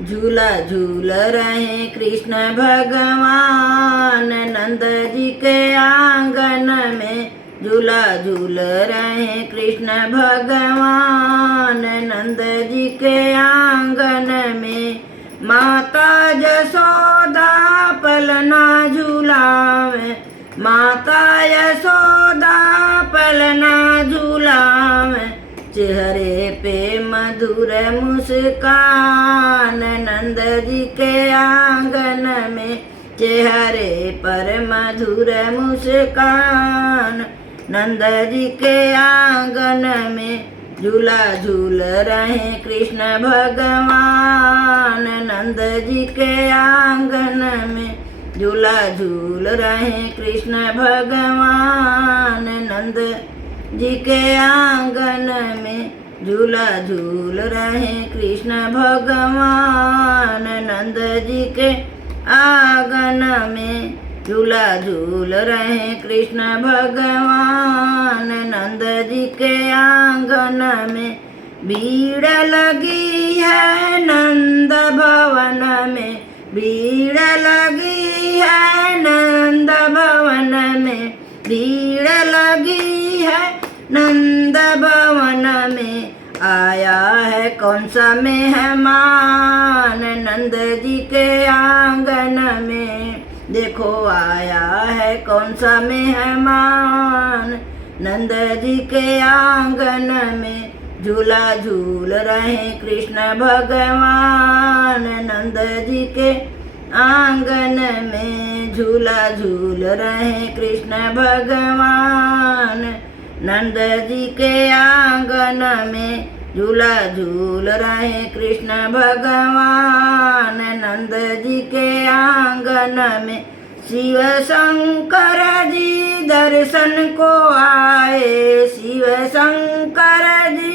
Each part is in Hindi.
झूला झूल रहे कृष्ण भगवान नंद जी के आंगन में। झूला झूल रहे कृष्ण भगवान नंद जी के आंगन में। माता यशोदा पलना झूलावे, माता यशोदा पलना झूलावे। चेहरे पे मधुर मुस्कान नंद जी के आंगन में। चेहरे पर मधुर मुस्कान नंद जी के आंगन में। झूला झूल रहे कृष्ण भगवान नंद जी के आंगन में। झूला झूल रहे कृष्ण भगवान नंद जी के आंगन में। झूला झूल रहे कृष्ण भगवान नंद जी के आंगन में। झूला झूल रहे कृष्ण भगवान नंद जी के आंगन में। भीड़ लगी है नंद भवन में, भीड़ लगी है नंद भवन में। भीड़ लगी है नंद भवन में। आया है कौन सा मेहमान नंद जी के आंगन में। देखो आया है कौन सा मेहमान नंद जी के आंगन में। झूला झूल रहे कृष्ण भगवान नंद जी के आंगन में। झूला झूल रहे कृष्ण भगवान नंद जी के आंगन में। झूला झूल रहे कृष्ण भगवान नंद जी के आंगन में। शिव शंकर जी दर्शन को आए, शिव शंकर जी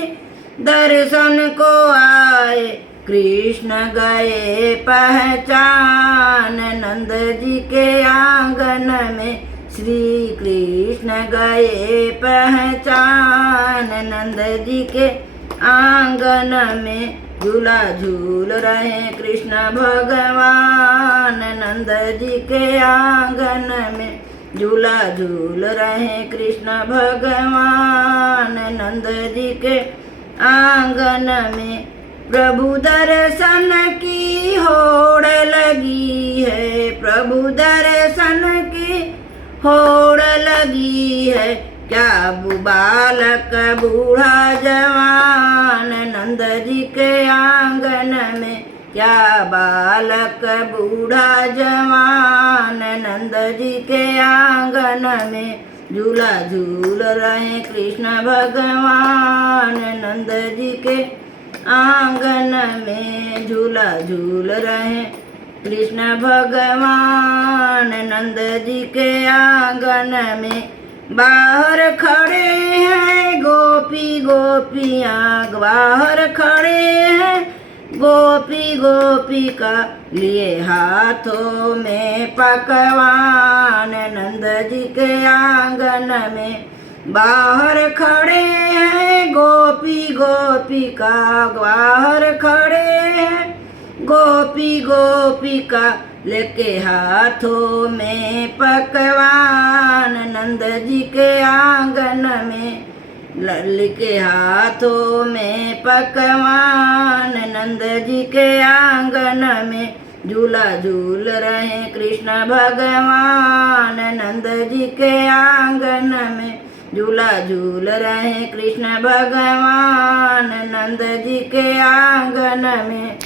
दर्शन को आए। कृष्ण गए पहचान नंद जी के आंगन में। श्री कृष्ण गए पहचान नंद जी के आंगन में। झूला झूल रहे कृष्ण भगवान नंद जी के आंगन में। झूला झूल रहे कृष्ण भगवान नंद जी के आंगन में। प्रभु दर्शन की होड़ लगी है, प्रभु दर्शन की होड़ लगी है। क्या बालक बूढ़ा जवान नंद जी के आंगन में। क्या बालक बूढ़ा जवान नंद जी के आंगन में। झूला झूल रहे कृष्ण भगवान नंद जी के आंगन में। झूला झूल रहे कृष्ण भगवान नंद जी के आंगन में। बाहर खड़े हैं गोपी गोपियाँ, बाहर खड़े हैं गोपी गोपिका। लिए हाथों में पकवान नंद जी के आंगन में। बाहर खड़े हैं गोपी गोपिका, बाहर खड़े हैं गोपी गोपिका। लेके हाथों में पकवान नंद जी के आंगन में। लेके हाथों में पकवान नंद जी के आंगन में। झूला झूल रहे कृष्ण भगवान नंद जी के आंगन में। झूला झूल रहे कृष्ण भगवान नंद जी के आंगन में।